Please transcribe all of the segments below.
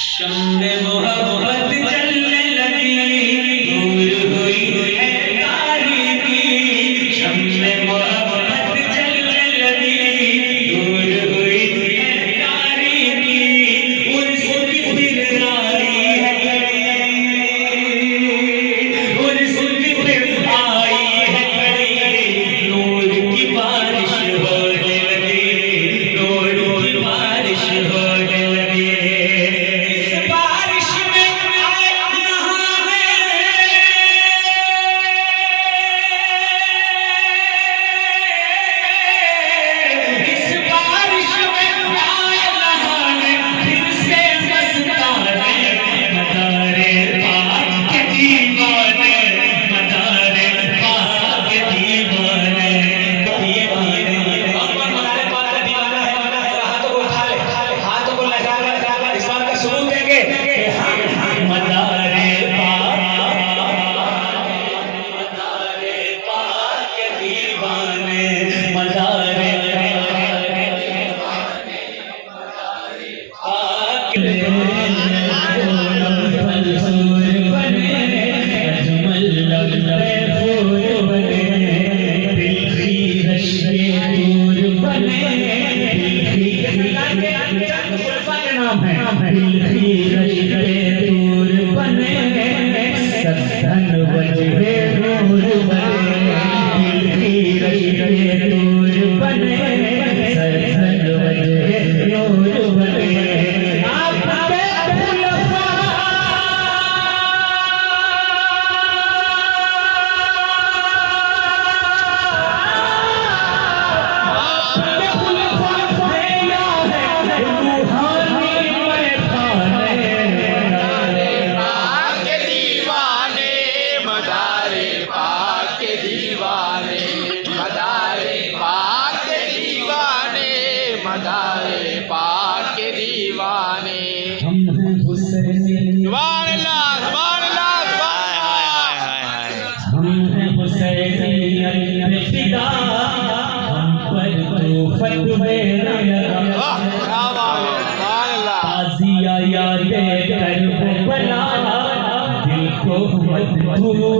शम्मे मोहब्बत जलने लगी, दूर हुई है तारीकी। शम्मे मोहब्बत जलने लगी, दूर हुई है तारीकी। उर्स की फिर आई है घड़ी, उर्स की फिर आई है घड़ी। नूर की बारिश होने लगी, नूर की बारिश होने लगी।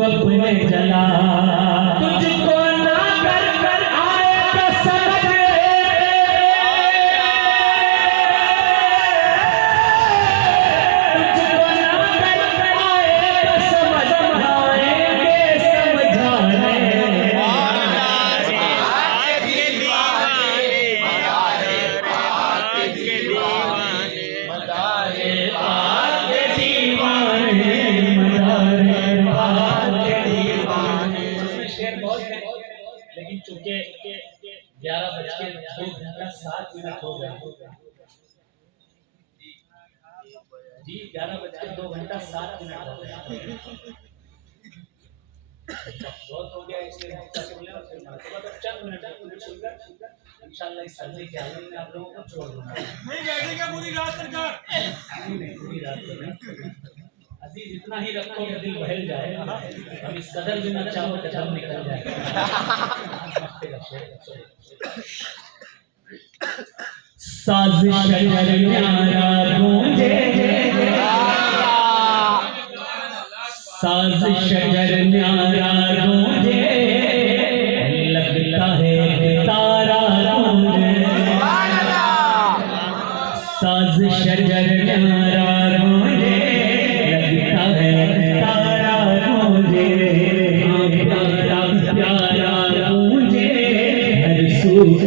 अपने जला तुझको ना कर कर आए तो समझ, तुझको ना कर कर आए तो समझ आएंगे समझाने। लेकिन चूंकि 11:02 हो गया जी, 11:02 हो गया, बहुत हो गया इसलिए चंद मिनट सुनकर इंशाल्लाह इस सर्दी के हाल में आप लोगों को छोड़ दूंगा। नहीं बैठेगा पूरी रात सरकार, नहीं पूरी रात तो नहीं अजीज, इतना ही रखो कि दिल बहल जाए। हम इस कदर भी ना चाहो कि दम निकल जाए। साजिश न्यारा गूंजे, साजिश न्यारा गूंजे, लगता है तारा गूंजे। साजिश न्यारा गूंजे, लगता है तारा गूंजे। प्यारा प्यारा गूंजे, हर सूर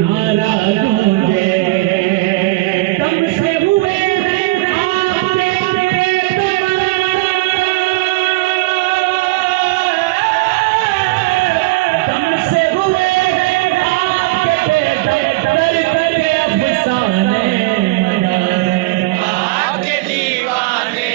नारा गूंजे। दीवाने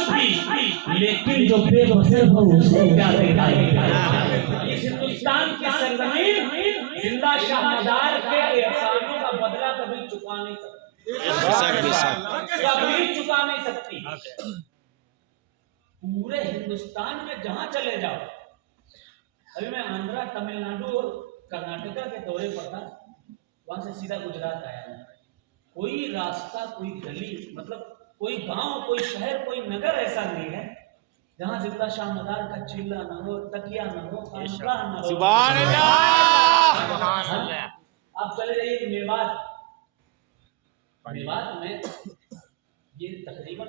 वंश भी, लेकिन जो बेबसे हो उसे क्या दिखाएगा। इस हिंदुस्तान की सरजमीन जिंदा शाह मदार के एहसानों का बदला कभी चुका नहीं सकती, कभी चुका नहीं सकती। पूरे हिंदुस्तान में जहां चले जाओ, अभी मैं आंध्रा, तमिलनाडु और कर्नाटका के दौरे पर था, वहां से सीधा गुजरात आया हूं। कोई रास्ता, कोई गली, मतलब कोई गांव, कोई शहर, कोई नगर ऐसा नहीं है जहां जिंदा शाह मदार का चिल्ला न हो, तकिया न हो, खानका न हो। सुभान अल्लाह। आप चले जाइए मेवात, मेवात में ये तकरीबन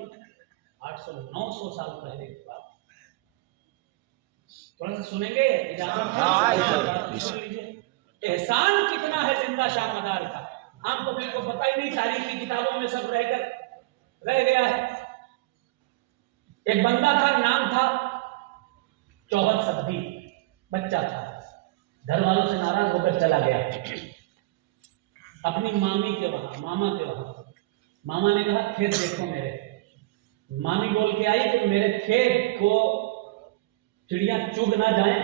800-900 साल पहले की बात। थोड़ा सा सुनेंगे, सुन लीजिए। एहसान कितना है जिंदा शाह मदार का, आम पब्लिक को पता ही नहीं, तारीख की किताबों में सब रह गया है। एक बंदा था, नाम था चौहद सब्दी, बच्चा था, घर वालों से नाराज होकर चला गया अपनी मामी के वहां, मामा के वहां। मामा ने कहा खेत देखो मेरे। मामी बोल के आई कि मेरे खेत को चिड़िया चुग ना जाए,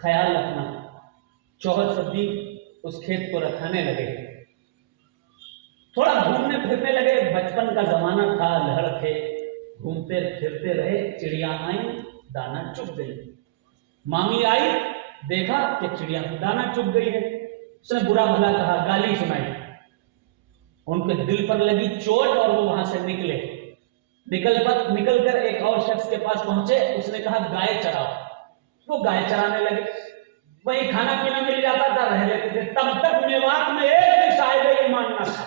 ख्याल रखना। चौहद सब्दी उस खेत को रखाने लगे, थोड़ा घूमने फिरने लगे। बचपन का जमाना था, लहर थे, घूमते फिरते रहे। चिड़िया आई, दाना चुग गई। मामी आई, देखा कि चिड़िया दाना चुग गई है। उसने बुरा भला कहा, गाली सुनाई। उनके दिल पर लगी चोट और वो वहां से निकले। निकल कर एक और शख्स के पास पहुंचे। उसने कहा गाय चराओ। वो गाय चराने लगे, वही खाना पीना मिल जाता था, रह लेते थे। तब तक मेवात में एक भी साहिब ईमान न था।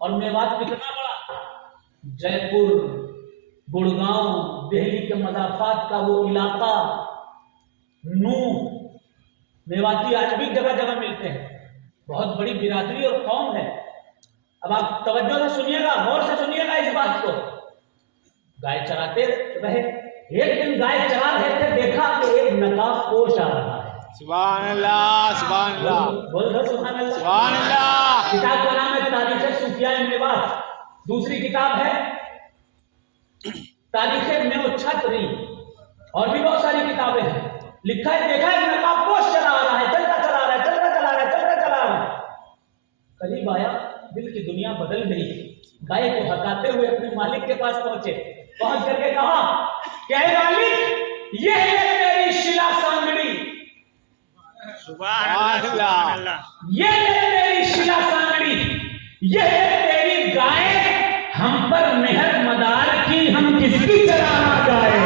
और मेवात कितना बड़ा, जयपुर, गुड़गांव, दिल्ली के मदाफात का वो इलाका, नूह, मेवाती आज भी जगह जगह मिलते हैं। बहुत बड़ी बिरादरी और कौम है। अब आप तवज्जो से सुनिएगा, गौर से सुनिएगा इस बात को। गाय चराते रहे, एक दिन गाय चरा रहे थे, देखा कि एक नकाबपोश आ रहा है। सुभान अल्लाह, सुभान अल्लाह, बोल दो सुभान अल्लाह, सुभान अल्लाह। किताब का नाम है तारीख सूफिया मेवात। दूसरी किताब है तारीख मेवछत्री, और भी बहुत सारी किताबें हैं। लिखा है, देखा है नकाबपोश चला आ रहा है, चलता चला रहा है, चलता चला रहा है, चलता चला रहा है। करीब आया, दिल की दुनिया बदल गई। गाय को हटाते हुए अपने मालिक के पास पहुंचे। पहुंच करके कहा, क्या मालिक, ये है मेरी शिला सांगड़ी, सुभान अल्लाह, ये है मेरी शिला सांगड़ी, ये है तेरी गाय, हम पर मेहर मदार की, हम किसकी चराना गाय।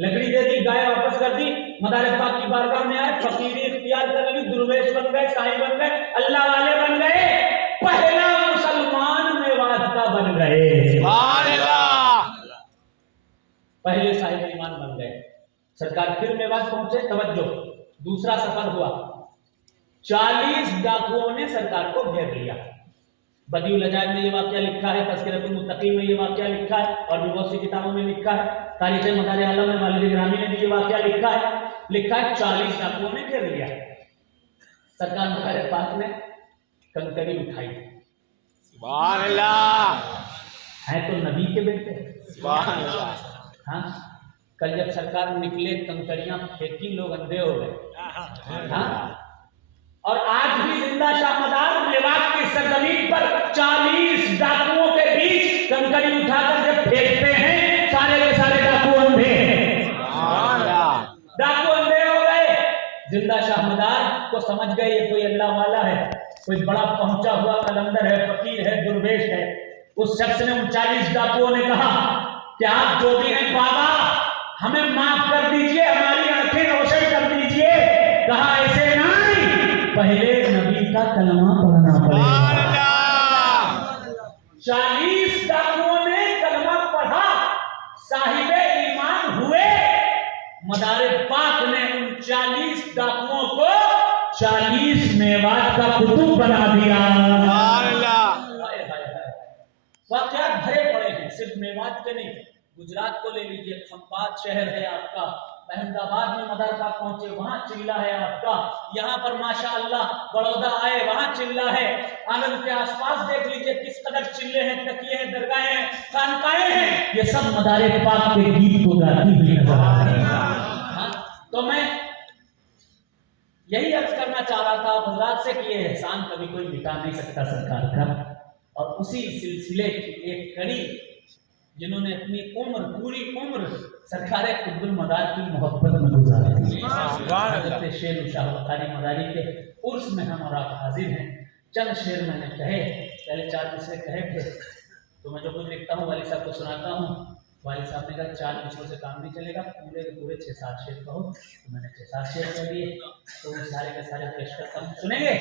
लकड़ी दे दी, गाय वापस कर दी। मदार पाक की बारगाह में आए, फकीरी इख्तियार कर ली, दुर्वेश बन गए, साईं बन गए, अल्लाह वाले बन गए, पहला मुसलमान मेवात का बन गए। पहले साहिब ईमान बन गए। सरकार फिर मेवात पहुंचे। तवज्जो, दूसरा सफर हुआ। 40 डाकुओं ने सरकार को घेर लिया। बदीउल अजाइब में ये वाकया लिखा है, तज़किरतुल मुत्तक़ीन में ये वाकया लिखा है, और भी बहुत सी किताबों में लिखा है। तारीख़ मदार आलम में वालिद गिरामी ने भी ये वाकया लिखा है। 40 डाकुओं ने घेर लिया। सरकार मदार पाक ने कंकड़ी उठाई। सुभान अल्लाह, है तो नबी के बेटे। सुभान अल्लाह। हाँ, कल जब सरकार निकले, कंकड़ियां फेंकी, लोग अंधे हो गए। हाँ, और आज भी जिंदा शाह मदार मेवात की सरजमीन पर 40 डाकुओं के बीच कंकड़ी उठाकर जब फेंकते हैं, सारे के सारे डाकू अंधे, डाकू अंधे हो गए। जिंदा शाह मदार को समझ गए ये कोई अल्लाह वाला है, कोई बड़ा पहुंचा हुआ कलंदर है, फकीर है, दुर्वेश है। उस शख्स ने, उन 40 डाकुओं ने कहा कि आप जो भी हैं बाबा, हमें माफ कर दीजिए, हमारी आंखें रोशन कर दीजिए। कहा ऐसे नहीं, पहले नबी का कलमा पढ़ना पड़ेगा। 40 डाकुओं ने कलमा पढ़ा, साहिबे ईमान हुए। मदार पाक ने उन 40 डाकुओं को 40 मेवात का कुतुब बना दिया। वाकयात भरे पड़े हैं, सिर्फ मेवात के नहीं। गुजरात को ले लीजिए, खंभात शहर है आपका, अहमदाबाद में मदार पाक पहुंचे, वहां चिल्ला है आपका। यहाँ पर माशाअल्लाह बड़ौदा आए, वहां चिल्ला है। आंगन के आसपास देख लीजिए किस कदर चिल्ले हैं, तकिए हैं, दरगाहें हैं, खानकाएं हैं, ये सब मदारे पाक के गीत को गाती हुई नजर आ रही है। तो मैं यही अर्ज करना चाह रहा था गुजरात से कि ये एहसान कभी कोई मिटा नहीं सकता सरकार का, और उसी सिलसिले की एक कड़ी जिन्होंने अपनी उम्र, पूरी उम्र सरकार कुतुबुल मदार की मोहब्बत में गुजारी थी। शेर शाह बुखारी मदारी के उर्स में हम और आप हाजिर हैं। चंद शेर मैंने कहे, पहले 4 मिसरे कहे थे, तो मैं जो कुछ लिखता हूँ वाली साहब को सुनाता हूँ। वाली साहब ने कहा 4 मिसरों से काम नहीं चलेगा, पूरे के पूरे 6-7 शेर कहो, तो मैंने 6-7 शेर कह दिए। तो सारे के सारे पेश करता हूँ, सुनेंगे?